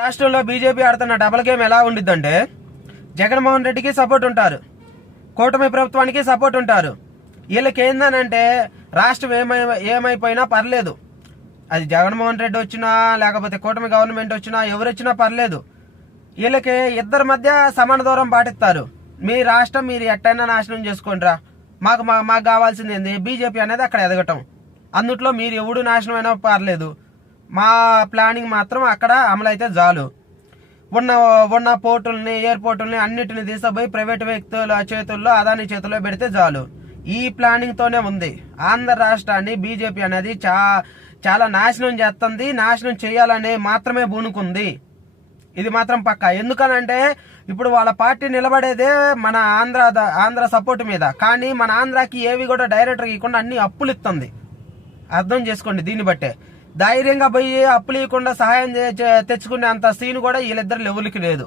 రాష్ట్రంలో బీజేపీ ఆడుతున్న double game ఎలా ఉండిద్దంటే, జగన్మోహన్ రెడ్డికి సపోర్ట్ ఉంటారు, కూటమి ప్రభుత్వానికి సపోర్ట్ ఉంటారు. వీళ్ళకి ఏందనంటే రాష్ట్రం ఏమైపోయినా పర్లేదు, అది జగన్మోహన్ రెడ్డి వచ్చినా లేకపోతే కూటమి గవర్నమెంట్ వచ్చినా ఎవరు వచ్చినా పర్లేదు. వీళ్ళకి ఇద్దరి మధ్య సమాన దూరం పాటిస్తారు. మీ రాష్ట్రం మీరు ఎట్టైనా నాశనం చేసుకోండిరా, మాకు కావాల్సింది ఏంది బీజేపీ అనేది అక్కడ ఎదగటం. అందుట్లో మీరు ఎవడు నాశనం అయినా పర్లేదు, మా ప్లానింగ్ మాత్రం అక్కడ అమలైతే చాలు. ఉన్న పోర్టుల్ని ఎయిర్పోర్టుల్ని అన్నిటిని తీసుకుపోయి ప్రైవేట్ వ్యక్తుల చేతుల్లో అదాని చేతుల్లో పెడితే చాలు. ఈ ప్లానింగ్ తోనే ఉంది. ఆంధ్ర రాష్ట్రాన్ని బీజేపీ అనేది చాలా నాశనం చేస్తుంది, నాశనం చేయాలనే మాత్రమే పూనుకుంది. ఇది మాత్రం పక్కా. ఎందుకనంటే ఇప్పుడు వాళ్ళ పార్టీ నిలబడేదే మన ఆంధ్ర సపోర్ట్ మీద. కానీ మన ఆంధ్రాకి ఏవి కూడా డైరెక్ట్గా ఇవ్వకుండా అన్ని అప్పులు ఇస్తుంది. అర్థం చేసుకోండి. దీన్ని బట్టే ధైర్యంగా పోయి అప్పులు ఇవ్వకుండా సహాయం తెచ్చుకునే అంత సీన్ కూడా వీళ్ళిద్దరు లెవెల్కి లేదు.